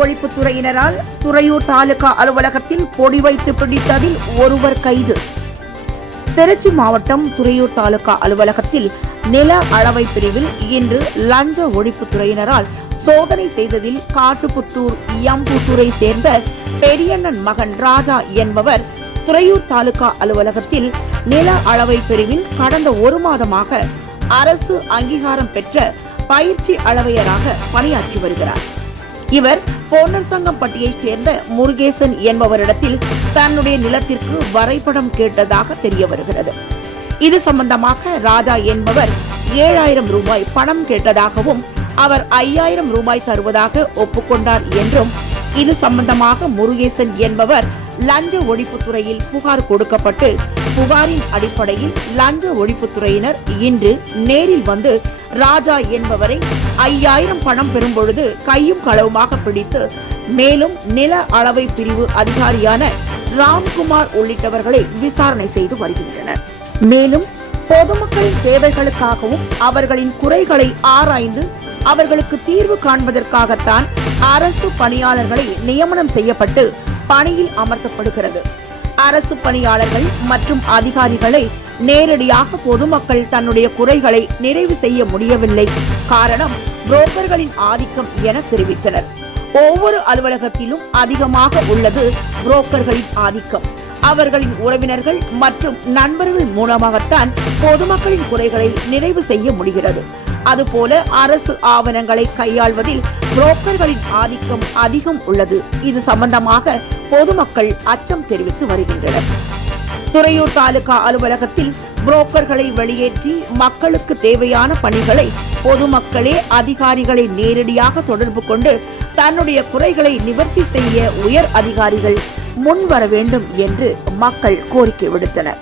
துறையினரால் துறையூர் தாலுகா அலுவலகத்தில் பொடி வைத்து பிடித்ததில் ஒருவர் கைது. திருச்சி மாவட்டம் துறையூர் தாலுகா அலுவலகத்தில் நில அளவை பிரிவில் இன்று லஞ்ச ஒழிப்பு துறையினரால் சோதனை செய்ததில் காட்டுப்புத்தூர் இயம்புத்தூரை சேர்ந்த பெரியண்ணன் மகன் ராஜா என்பவர் துறையூர் தாலுகா அலுவலகத்தில் நில அளவை பிரிவில் கடந்த ஒரு மாதமாக அரசு அங்கீகாரம் பெற்ற பயிற்சி அளவையராக பணியாற்றி வருகிறார். இவர் பொன்னர்சங்கம்பட்டியைச் சேர்ந்த முருகேசன் என்பவரிடத்தில் தன்னுடைய நிலத்திற்கு வரைபடம் கேட்டதாக தெரிய வருகிறது. இது சம்பந்தமாக ராஜா என்பவர் ஏழாயிரம் ரூபாய் பணம் கேட்டதாகவும் அவர் ஐயாயிரம் ரூபாய் தருவதாக ஒப்புக்கொண்டார் என்றும் இது சம்பந்தமாக முருகேசன் என்பவர் லஞ்ச ஒழிப்புத்துறையில் புகார் கொடுக்கப்பட்டு புகாரின் அடிப்படையில் லஞ்ச ஒழிப்புத்துறையினர் இன்று நேரில் வந்து ராஜா என்பவரை ஐயாயிரம் பணம் பெறும் பொழுது கையும் களவுமாக பிடித்து மேலும் நில அளவை பிரிவு அதிகாரியான ராம்குமார் உள்ளிட்டவர்களை விசாரணை செய்து வருகின்றனர். மேலும் பொதுமக்களின் தேவைகளுக்காகவும் அவர்களின் குறைகளை ஆராய்ந்து அவர்களுக்கு தீர்வு காண்பதற்காகத்தான் அரசு பணியாளர்களை நியமனம் செய்யப்பட்டு பணியில் அமர்த்தப்படுகிறது. அரசு பணியாளர்கள் மற்றும் அதிகாரிகளை நேரடியாக பொதுமக்கள் தன்னுடைய குறைகளை நிறைவு செய்ய முடியவில்லை. காரணம் புரோக்கர்களின் ஆதிக்கம் என தெரிவித்தனர். ஒவ்வொரு அலுவலகத்திலும் அதிகமாக உள்ளது புரோக்கர்களின் ஆதிக்கம். அவர்களின் உறவினர்கள் மற்றும் நண்பர்கள் மூலமாகத்தான் பொதுமக்களின் குறைகளை நிறைவு செய்ய முடிகிறது. அதுபோல அரசு ஆவணங்களை கையாள்வதில் புரோக்கர்களின் ஆதிக்கம் அதிகம் உள்ளது. இது சம்பந்தமாக பொதுமக்கள் அச்சம் தெரிவித்து வருகின்றனர். துறையூர் தாலுகா அலுவலகத்தில் புரோக்கர்களை வெளியேற்றி மக்களுக்கு தேவையான பணிகளை பொதுமக்களே அதிகாரிகளை நேரடியாக தொடர்பு கொண்டு தன்னுடைய குறைகளை நிவர்த்தி செய்ய உயர் அதிகாரிகள் முன்வர வேண்டும் என்று மக்கள் கோரிக்கை விடுத்தனர்.